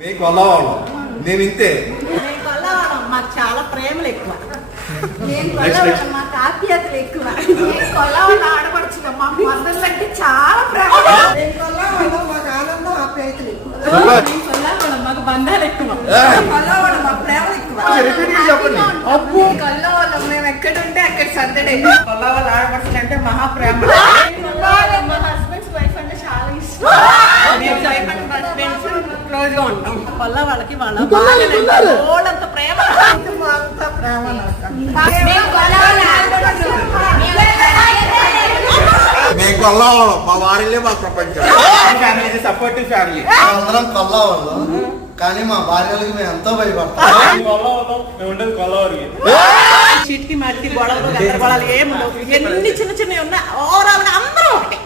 మీకు కొల్లవాళ్ళం నేను ఇంతే. మాకు చాలా ప్రేమలు ఎక్కువ. నేను కొల్లవాళ్ళం, మాకు ఆప్యాయతలు ఎక్కువ. నేను కొల్లవాళ్ళ ఆడపడుచుగా మాకు మద్దతులు అంటే చాలా ప్రేమ. నేను కొల్లవాళ్ళం, మాకు ఆనందం ఆప్యాయతలు ఎక్కువ. నేను కొల్లవాళ్ళం, మాకు బంధాలు ఎక్కువ. కొల్లవాళ్ళం, మాకు ప్రేమలు ఎక్కువ. అప్పు కొల్లవాళ్ళం, మేము ఎక్కడుంటే అక్కడ సర్దడే. కొల్లవాళ్ళ ఆడపడుచులు అంటే మహా ప్రేమ. మా హస్బెండ్స్ వైఫ్ అంటే చాలా ఇష్టం. క్లోజ్ గా ఉంటాం. వల్ల వాళ్ళకి వాళ్ళంత ప్రేమ అంత ప్రేమ. మేము కొల్లవాళ్ళం, మా వారిలే మా ప్రపంచం. Supportive family. అందరం కొల్లవాళ్ళం, కానీ మా భార్యలకి మేము ఎంతో భయపడతాం. చీటికి మాటికి గొడవలు గందరగోళాలు ఏముండవు. ఎన్ని చిన్న చిన్నవి ఉన్నా ఓవరాల్ గా అందరూ ఒకటి.